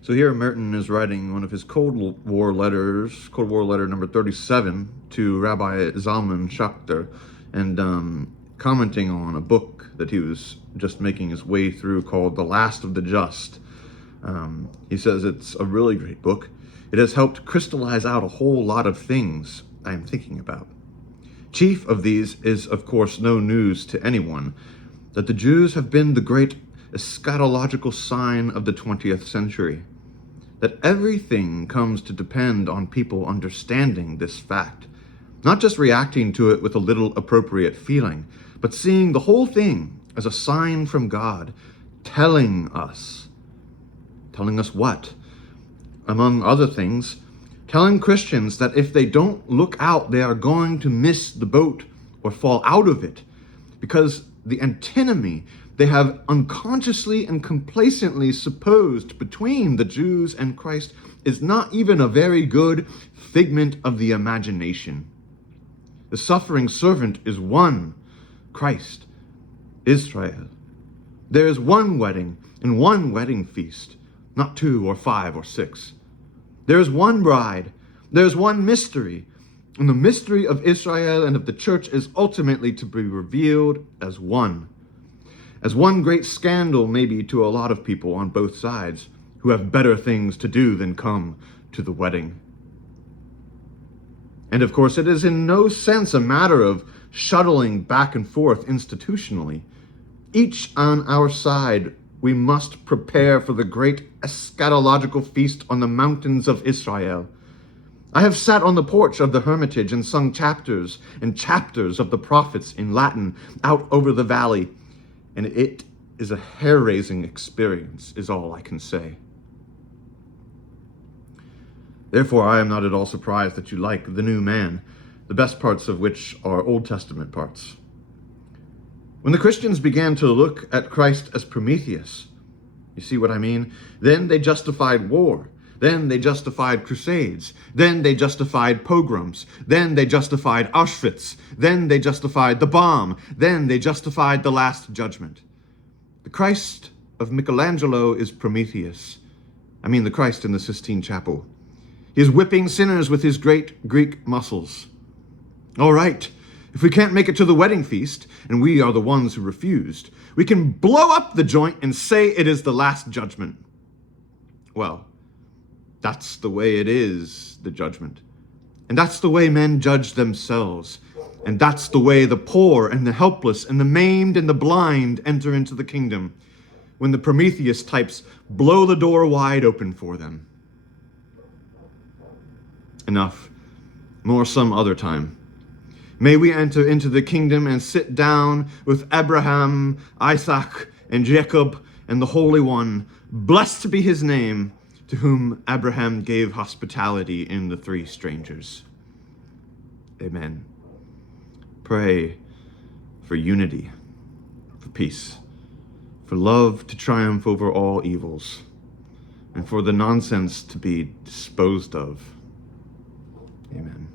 So here Merton is writing one of his Cold War letter number 37 to Rabbi Zalman Schachter, and commenting on a book that he was just making his way through called The Last of the Just. He says it's a really great book. It has helped crystallize out a whole lot of things I am thinking about. Chief of these is, of course, no news to anyone, that the Jews have been the great eschatological sign of the 20th century. That everything comes to depend on people understanding this fact, not just reacting to it with a little appropriate feeling, but seeing the whole thing as a sign from God, telling us what? Among other things, telling Christians that if they don't look out, they are going to miss the boat or fall out of it, because the antinomy they have unconsciously and complacently supposed between the Jews and Christ is not even a very good figment of the imagination. The suffering servant is one, Christ, Israel. There is one wedding and one wedding feast, not 2 or 5 or 6. There is one bride, there is one mystery, and the mystery of Israel and of the church is ultimately to be revealed as one. As one great scandal maybe to a lot of people on both sides who have better things to do than come to the wedding. And of course, it is in no sense a matter of shuttling back and forth institutionally. Each on our side, we must prepare for the great eschatological feast on the mountains of Israel. I have sat on the porch of the Hermitage and sung chapters and chapters of the prophets in Latin out over the valley, and it is a hair-raising experience, is all I can say. Therefore, I am not at all surprised that you like The New Man, the best parts of which are Old Testament parts. When the Christians began to look at Christ as Prometheus, you see what I mean? Then they justified war. Then they justified crusades. Then they justified pogroms. Then they justified Auschwitz. Then they justified the bomb. Then they justified the Last Judgment. The Christ of Michelangelo is Prometheus. I mean the Christ in the Sistine Chapel. He is whipping sinners with his great Greek muscles. All right, if we can't make it to the wedding feast, and we are the ones who refused, we can blow up the joint and say it is the Last Judgment. Well, that's the way it is, the judgment. And that's the way men judge themselves. And that's the way the poor and the helpless and the maimed and the blind enter into the kingdom, when the Prometheus types blow the door wide open for them. Enough. More some other time. May we enter into the kingdom and sit down with Abraham, Isaac, and Jacob, and the Holy One, blessed be his name, to whom Abraham gave hospitality in the 3 strangers. Amen. Pray for unity, for peace, for love to triumph over all evils, and for the nonsense to be disposed of. Amen.